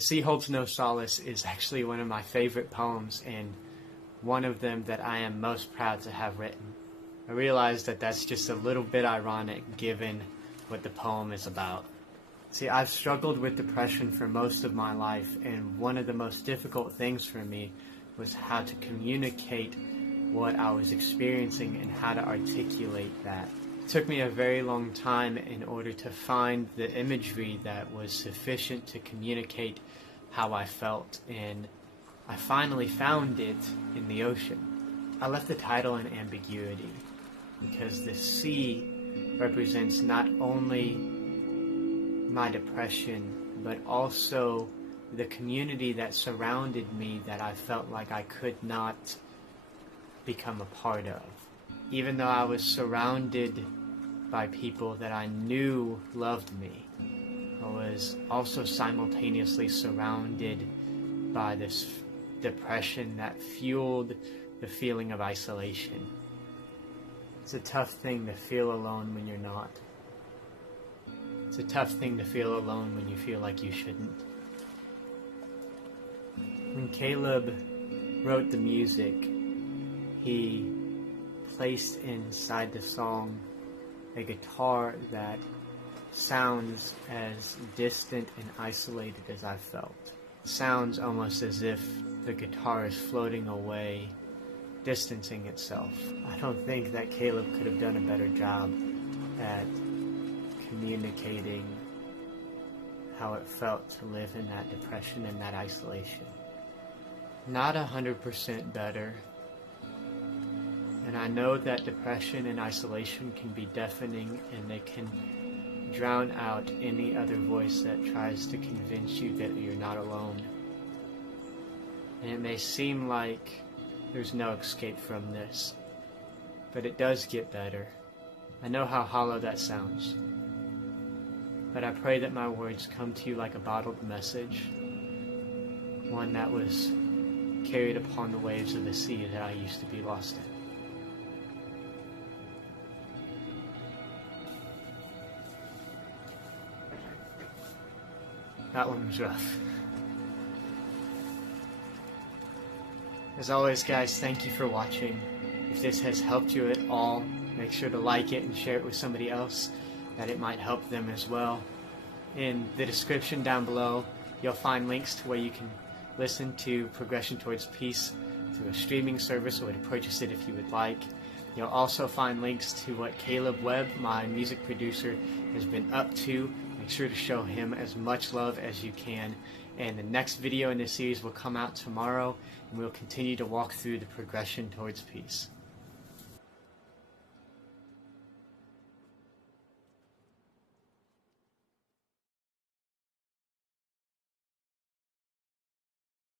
The Sea Holds No Solace is actually one of my favorite poems and one of them that I am most proud to have written. I realize that that's just a little bit ironic given what the poem is about. See, I've struggled with depression for most of my life, and one of the most difficult things for me was how to communicate what I was experiencing and how to articulate that. It took me a very long time in order to find the imagery that was sufficient to communicate how I felt, and I finally found it in the ocean. I left the title in ambiguity because the sea represents not only my depression, but also the community that surrounded me that I felt like I could not become a part of. Even though I was surrounded by people that I knew loved me, I was also simultaneously surrounded by this depression that fueled the feeling of isolation. It's a tough thing to feel alone when you're not. It's a tough thing to feel alone when you feel like you shouldn't. When Kaleb wrote the music, he placed inside the song a guitar that sounds as distant and isolated as I felt. It sounds almost as if the guitar is floating away, distancing itself. I don't think that Kaleb could have done a better job at communicating how it felt to live in that depression and that isolation. Not 100% better, and I know that depression and isolation can be deafening and they can drown out any other voice that tries to convince you that you're not alone. And it may seem like there's no escape from this, but it does get better. I know how hollow that sounds, but I pray that my words come to you like a bottled message, one that was carried upon the waves of the sea that I used to be lost in. That one was rough. As always, guys, thank you for watching. If this has helped you at all, make sure to like it and share it with somebody else that it might help them as well. In the description down below, you'll find links to where you can listen to Progression Towards Peace through a streaming service or to purchase it if you would like. You'll also find links to what Kaleb Webb, my music producer, has been up to. Make sure to show him as much love as you can. And the next video in this series will come out tomorrow, and we'll continue to walk through the progression towards peace.